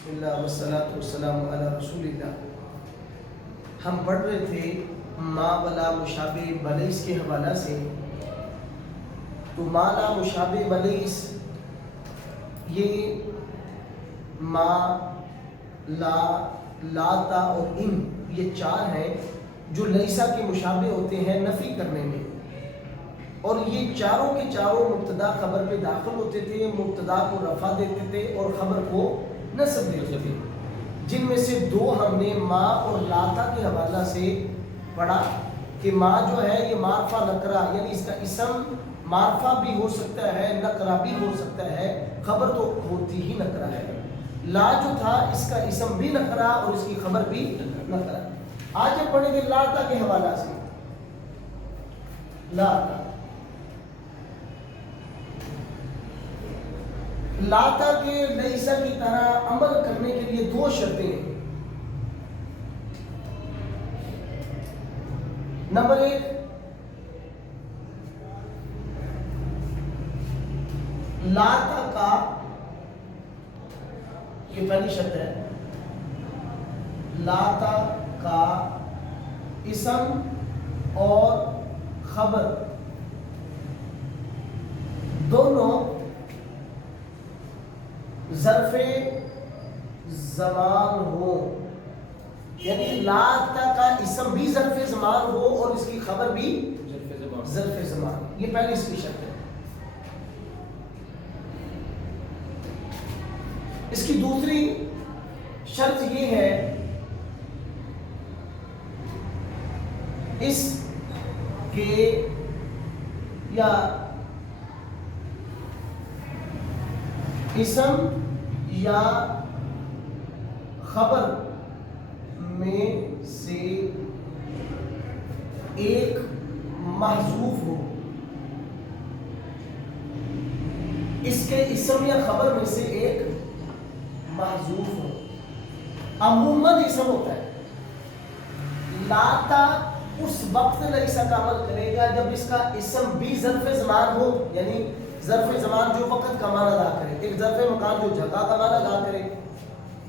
بسم اللہ والصلاة والسلام علی رسول اللہ۔ ہم پڑھ رہے تھے ما ولا مشابہ بلیس کے حوالہ سے۔ تو ما لا مشابہ بلیس، یہ ما، لا، لاتا اور ان، یہ چار ہیں جو لیسا کے مشابہ ہوتے ہیں نفی کرنے میں، اور یہ چاروں کے چاروں مبتدا خبر پہ داخل ہوتے تھے، مبتدا کو رفع دیتے تھے اور خبر کو نصب دیتے تھے، جن میں سے دو ہم نے ما اور لاتا کے حوالہ سے پڑھا کہ ما جو ہے یہ معرفہ نکرہ، یعنی اس کا اسم معرفہ بھی ہو سکتا ہے، نکرہ بھی ہو سکتا ہے، خبر تو ہوتی ہی نکرہ ہے۔ لا جو تھا اس کا اسم بھی نکرہ اور اس کی خبر بھی نکرہ۔ آج ہم پڑھیں گے لاتا کے حوالہ سے۔ لاتا لاتا کے لیسا کی طرح عمل کرنے کے لیے دو شرطیں ہیں۔ نمبر ایک، لاتا کا، یہ پہلی شرط ہے، لاتا کا اسم اور خبر دونوں ظرف زمان ہو، یعنی لاتا کا اسم بھی ظرف زمان ہو اور اس کی خبر بھی ظرف زمان، یہ پہلی اس کی شرط ہے۔ اس کی دوسری شرط یہ ہے اس کے یا اسم یا خبر میں سے ایک محذوف ہو، اس کے اسم یا خبر میں سے ایک محذوف ہو۔ عموماً اسم ہوتا ہے، لاتا اس وقت لیسا کا عمل کرے گا جب اس کا اسم بھی ظرف زمان ہو، یعنی ظرف زمان جو وقت کا معنی ادا کرے، ایک ظرف مکان جو جگہ کا معنی ادا کرے۔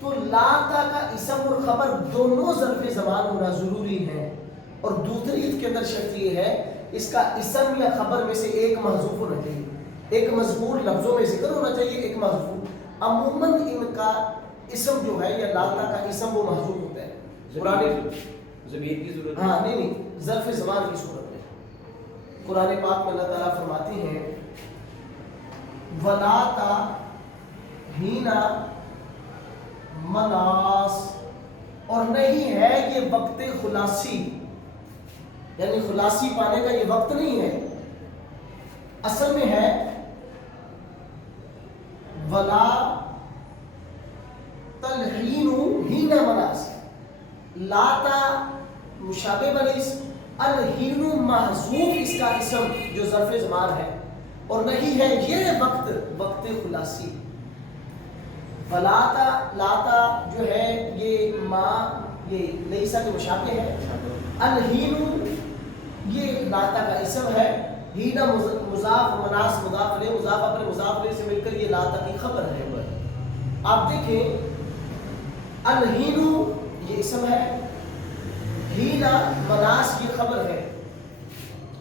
تو لاتا کا اسم اور خبر دونوں ظرف زمان ہونا ضروری ہے، اور دوسری اس کے اندر شرط یہ ہے اس کا اسم یا خبر میں سے ایک محذوف ہونا چاہیے، ایک مذکور لفظوں میں ذکر ہونا چاہیے، ایک محذوف۔ عموماً ان کا اسم جو ہے یا لاتا کا اسم وہ محذوف ہوتا ہے، قرآن ضمیر کی ضرورت ہاں نہیں ظرف زمان کی صورت میں۔ قرآن پاک میں اللہ تعالیٰ فرماتے ہیں وَلَاتا ہینا مناس، اور نہیں ہے یہ وقت خلاصی، یعنی خلاصی پانے کا یہ وقت نہیں ہے، اصل میں ہے ولا تلحین ہینا مناس، لاتا مشابہ بلیس، الہین محذوف اس کا اسم جو ظرف زمان ہے، اور نہیں ہے یہ وقت خلاصی۔ فلاتا لاتا جو ہے یہ ما، یہ لیسا کے مشابہ ہے، الہین یہ لاتا کا اسم ہے، ہینا مضاف، مناس مضاف الیہ، مضاف اپنے مضاف الیہ سے مل کر یہ لاتا کی خبر ہے۔ آپ دیکھیں الہین یہ اسم ہے، ہینا مناس کی خبر ہے،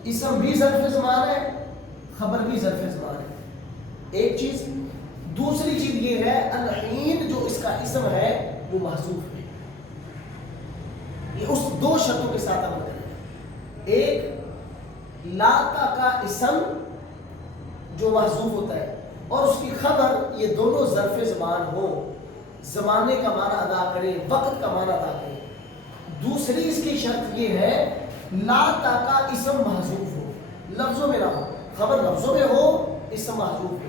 اسم بھی ظرف زمان ہے، خبر بھی ظرف زمان ہے، ایک چیز۔ دوسری چیز یہ ہے الحین جو اس کا اسم ہے وہ محذوف ہے۔ یہ اس دو شرطوں کے ساتھ عمل کریں، ایک لاتا کا اسم جو محذوف ہوتا ہے اور اس کی خبر، یہ دونوں ظرف زمان ہو، زمانے کا معنی ادا کرے، وقت کا معنی ادا کرے۔ دوسری اس کی شرط یہ ہے لاتا کا اسم محذوف ہو، لفظوں میں نہ ہو، خبر لفظوں میں ہو، اسم محذوف ہو۔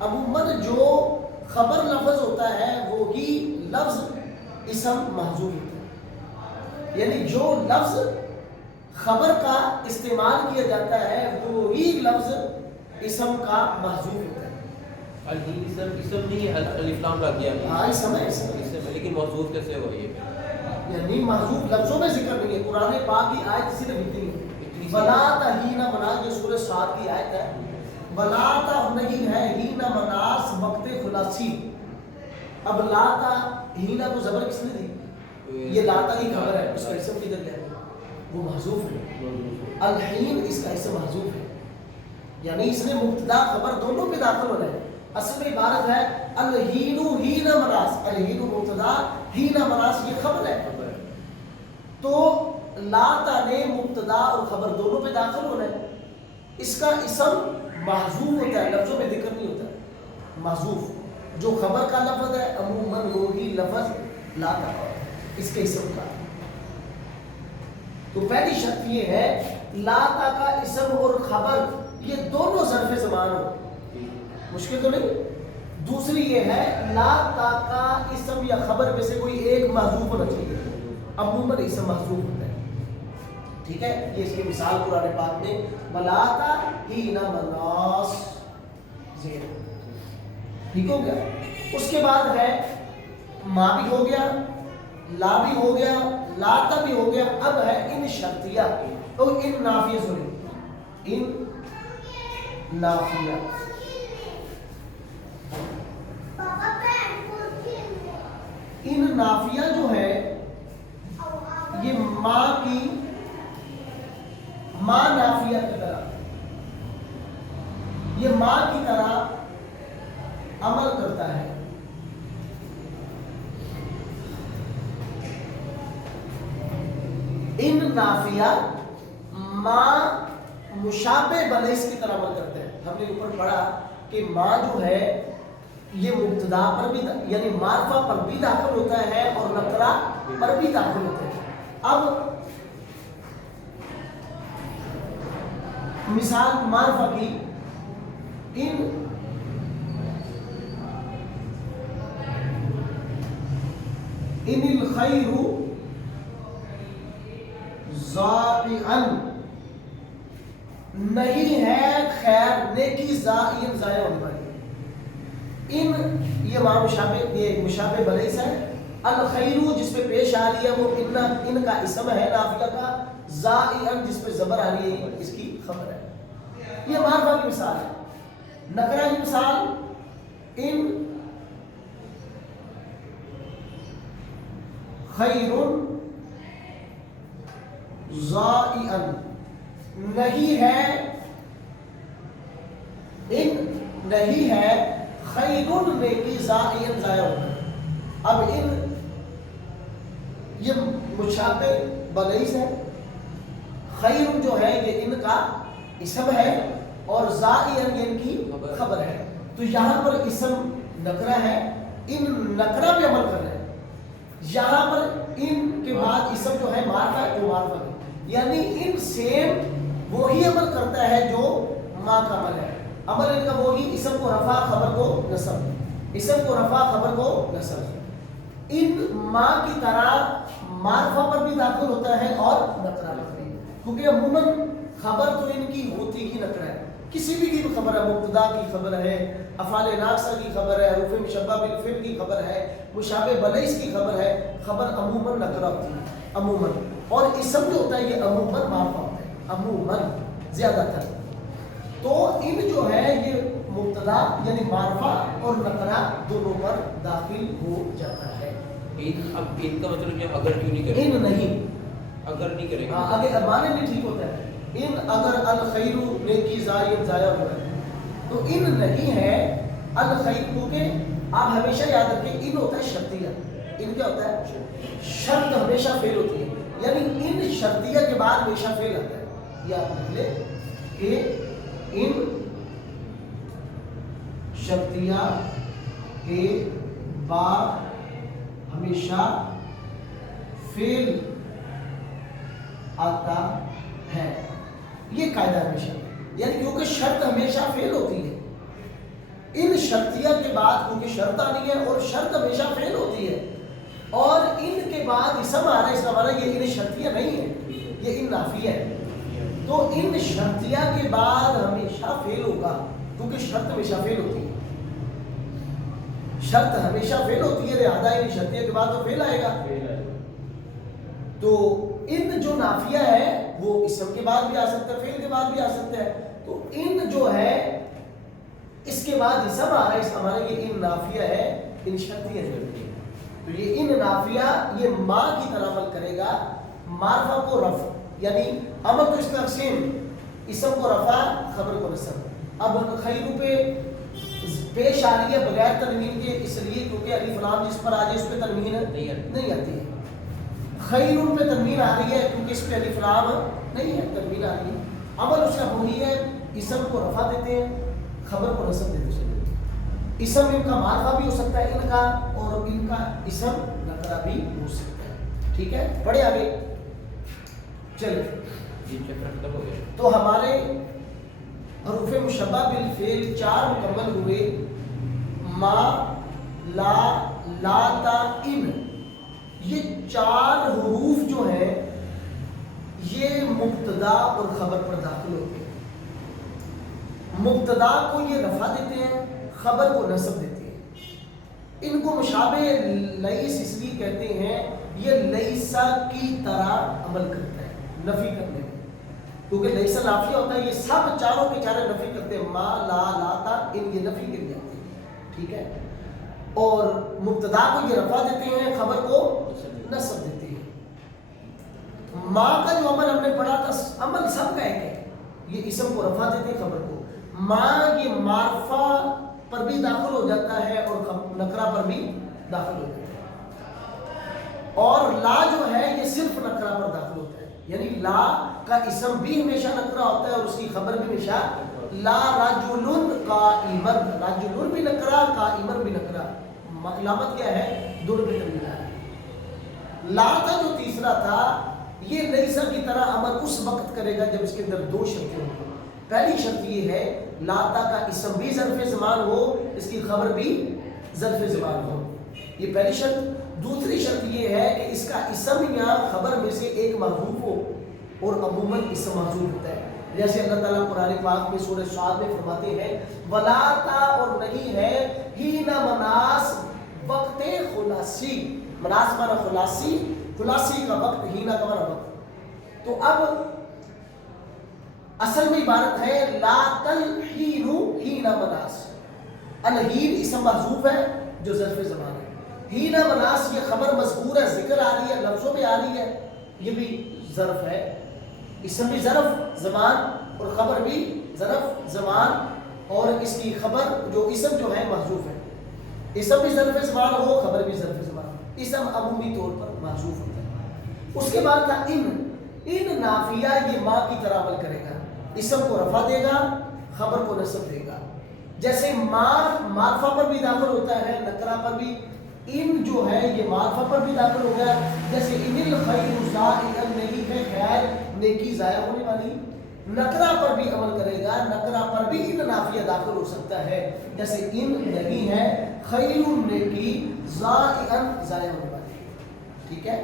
عموماً جو خبر لفظ ہوتا ہے وہی لفظ اسم محذوف ہوتا ہے، یعنی جو لفظ خبر کا استعمال کیا جاتا ہے وہی لفظ اسم کا محذوف ہوتا ہے۔ الہین اسم نہیں ہے، الف لام ڈال دیا ہاں اسم ہے، اسم ہے، لیکن محذوف کیسے ہوا یہ؟ یعنی محذوف لفظوں میں ذکر نہیں ہے، قرآن پاک کی آیت صرف اتنی ہے، وَلَا ہینا مناس، یہ سورہ صاد کی آیت ہے، وَلَا نہیں ہے ہینا مناس وقت خلاصی، اب لاتا ہینا کو زبر کس نے دی؟ یہ لاتا کی خبر ہے، اس کا اسم کدھر گیا؟ وہ محذوف ہے. الحین اس کا اسم محذوف ہے، یعنی اس نے مبتدا خبر دونوں پہ داخل ہونا ہے. اصل میں عبارت ہے الہینو ہینا مناس، الہینو مبتدا ہینا مناس یہ خبر ہے. تو لاتا نے مبتدا اور خبر دونوں پہ داخل ہونا ہے. اس کا اسم محذوف ہوتا ہے، لفظوں میں ذکر نہیں ہوتا ہے. محذوف جو خبر کا لفظ ہے عموماً وہی لفظ لاتا ہے اس کے اسم کا. تو پہلی شرط یہ ہے لاتا کا اسم اور خبر یہ دونوں ظرف زمان ہو. مشکل تو نہیں. دوسری یہ ہے لاتا کا اسم یا خبر میں سے کوئی ایک محذوف ہونا چاہیے. عموماً اسم محذوف ہوتا ہے. ٹھیک ہے، یہ اس کی مثال قرآن پاک میں ملاتا ہی نہ مناس زیر. ٹھیک ہو گیا. اس کے بعد ہے ما بھی ہو گیا، لا بھی ہو گیا، لاتا بھی ہو گیا. اب ہے ان شرطیہ تو ان نافیہ. سنیں ان نافیہ. ان نافیہ جو ہے یہ ماں کی ماں نافیہ کی طرح، یہ ماں کی طرح عمل کرتا ہے. ان نافیہ ماں مشابہ بلیس کی طرح عمل کرتے ہیں. ہم نے اوپر پڑھا کہ ماں جو ہے یہ مبتدا پر بھی یعنی معرفہ پر بھی داخل ہوتا ہے اور نکرہ پر بھی داخل ہوتا ہے. اب مثال معرفہ کی ان الخیر ضائعا، نہیں ہے خیر نیکی ضائع ضائع ہونے والی. ان یہ ماں مشابہ یہ مشابہ بلیس ہے. الخیر جس پہ پیش آ رہی ہے وہ ان کا اسم ہے نافیہ کا. ضائعا جس پہ زبر آ رہی ہے اس کی خبر ہے. یہ معرفہ کی مثال ہے. نکرہ کی مثال ان خیر ضائعا، نہیں ہے ان نہیں ہے خیر نیکی ضائعا ضائع ہوتا ہے. اب ان یہ مشابہ بلیس ہے. خیر جو ہے یہ ان کا اسم ہے اور ضائعا یہ ان کی خبر ہے. تو یہاں پر اسم نکرہ ہے، ان نکرہ پہ عمل کر رہے ہیں. یہاں پر ان کے بعد اسم جو ہے معرفہ ہے وہ معرفہ ہے، یعنی ان سیم وہی عمل کرتا ہے جو ماں کا عمل ہے. عمل ان کا وہی اسم کو رفع خبر کو نصب، اسم کو رفع خبر کو نصب. ان ماں کی طرح معرفہ پر بھی داخل ہوتا ہے اور نکرہ پر بھی، کیونکہ عموماً خبر تو ان کی ہوتی ہی نکرہ ہے. کسی بھی کی خبر ہے، مبتدا کی خبر ہے، افعال ناقصہ کی خبر ہے، حروف مشبہ بالفعل کی خبر ہے، مشابہ بلیس کی خبر ہے. خبر عموماً نکرہ ہوتی ہے عموماً، اور اسم جو ہوتا ہے یہ عموماً معرفہ ہوتا ہے عموماً زیادہ تر. تو ان جو ہے یہ مبتدا یعنی معرفہ اور نکرہ دونوں پر داخل ہو جاتا ہے. اب ان کا مطلب یہ اگر کیوں نہیں کرے؟ ان نہیں، اگر نہیں کرے گا آگے معنی بھی ٹھیک ہوتا ہے. ان اگر الخیر نیکی ضائع ضائع ہوا ہے تو ان نہیں ہے الخیر، کیونکہ آپ ہمیشہ یاد رکھیں ان ہوتا ہے شرطیہ. ان کیا ہوتا ہے؟ شرط ہمیشہ فیل ہوتی ہے، یعنی ان شرطیہ کے بعد ہمیشہ فیل آتا ہے. یہ آپ لکھ لیں کہ ان شرطیہ کے بعد ہمیشہ فیل آتا ہے. یہ قاعدہ ہمیشہ، یعنی کیونکہ شرط ہمیشہ فیل ہوتی ہے. ان شرطیہ کے بعد کیونکہ شرط آنی ہے اور شرط ہمیشہ فیل ہوتی ہے، اور ان کے بعد اسم آ رہا ہے، اس کا معنی یہ ان شرطیہ نہیں ہے، یہ ان نافیہ ہے. تو ان شرطیہ کے بعد ہمیشہ فیل ہوگا کیونکہ شرط ہمیشہ فیل ہوتی ہے. شرط ہمیشہ فیل ہوتی ہے، لہذا ان شرطیہ کے بعد تو فیل آئے گا. تو ان جو نافیہ ہے وہ اسم کے بعد بھی آ سکتا ہے، فعل کے بعد بھی آ سکتا ہے. تو ان جو ہے اس کے بعد اسم آ رہا ہے، اس کا معنی یہ ان نافیہ ہے ان شرطیہ ہے. تو یہ ان نافیہ یہ ما کی طرح عمل کرے گا. معرفہ کو رفع یعنی عمل تو اس کا تقسیم اسم کو رفع خبر کو نصب. اب خیر پہ پیش آ رہی ہے بغیر تنوین کے اس لیے کیونکہ الف لام جس پر آ جائے اس پہ تنوین نہیں آتی ہے. خیر پہ تنوین آ رہی ہے کیونکہ اس پہ الف لام نہیں ہے تنوین آ رہی ہے. عمل اس کا وہی ہے اسم کو رفع دیتے ہیں خبر کو نصب دیتے ہیں. اسم ان کا معرفہ بھی ہو سکتا ہے ان کا اور ان کا اسم نکرہ بھی ہو سکتا ہے. ٹھیک ہے پڑھے آگے چلیں. تو ہمارے حروف مشبہ بالفعل 4 مکمل ہوئے. ما لا لا تا ان یہ 4 حروف جو ہیں یہ مبتدا اور خبر پر داخل ہوتے ہیں. مبتدا کو یہ رفع دیتے ہیں خبر کو نصب دیتے ہیں. ان کو مشابہ لیس اس لیے کہتے ہیں یہ لیسا کی طرح عمل کرتا ہے نفی کرنے میں کیونکہ لیسا نافیہ ہوتا ہے. یہ سب چاروں کے چارے نفی کرتے ہیں. ما لا لا تا ان یہ نفی کے لیے آتے ہیں. ٹھیک ہے اور مبتدا کو یہ رفع دیتے ہیں خبر کو نصب دیتے ہیں. ما کا جو عمل ہم نے پڑھا تھا عمل سب کا ایک ہے. یہ اسم کو رفع دیتے ہیں خبر کو. ما یہ معرفہ پر بھی داخل ہو جاتا ہے اور نکرہ پر بھی داخل ہو جاتا ہے. اور لا جو ہے یہ صرف نکرہ پر داخل ہوتا ہے یعنی لا کا اسم بھی ہمیشہ نکرہ ہوتا ہے اور اس کی خبر بھی ہمیشہ. لا رجل قائمن رجل بھی نکرہ قائمن بھی نکرہ. علامت کیا ہے دونوں پہ تنوین ہے. لا کا جو تیسرا تھا یہ لیسا کی طرح عمل اس وقت کرے گا جب اس کے اندر 2 شرطیں ہوں. پہلی شرط یہ ہے لاتا کا اسم بھی ظرف زمان ہو اس کی خبر بھی ظرف زمان ہو. یہ پہلی شرط. دوسری شرط یہ ہے کہ اس کا اسم یا خبر میں سے ایک محذوف ہو اور عموماً اسم محذوف ہوتا ہے. جیسے اللہ تعالیٰ قرآن پاک میں سورہ صاد میں فرماتے ہیں ولاتا اور نہیں ہے ہی نہ مناس وقت خلاصی. مناس مانا خلاصی خلاصی کا وقت ہی نہ کا مانا وقت. تو اب اصل میں عبارت ہے لا تلحین حین مناس. الحین اسم محذوف ہے جو ظرف زمان ہے. حین مناس یہ خبر مذکور ہے ذکر آ رہی ہے لفظوں میں آ رہی ہے یہ بھی ظرف ہے. اسم بھی ظرف زمان اور خبر بھی ظرف زمان اور اس کی خبر جو اسم جو ہے محذوف ہے. اسم بھی ظرف زمان ہو خبر بھی ظرف زمان. اسم عمومی طور پر محذوف ہوتا ہے. اس کے بعد تھا ان نافیہ یہ ما کی طرح عمل کرے گا. اسم کو رفع دے گا خبر کو نصب دے گا. جیسے معرفہ پر بھی داخل ہوتا ہے نکرہ پر بھی. ان جو ہے یہ معرفہ پر بھی داخل ہو گیا. جیسے ان الخیر ضائع نہیں ہے خیر نیکی ضائع ہونے والی. نکرہ پر بھی عمل کرے گا نکرہ پر بھی ان نافیہ داخل ہو سکتا ہے. جیسے ان نہیں ہے خیر نیکی ضائع ضائع ہونے والی. ٹھیک ہے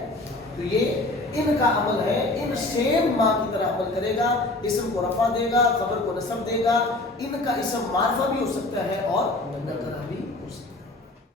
تو یہ ان کا عمل ہے. ان سیم ما کی طرح عمل کرے گا اسم کو رفع دے گا خبر کو نصب دے گا. ان کا اسم معرفہ بھی ہو سکتا ہے اور نکرہ بھی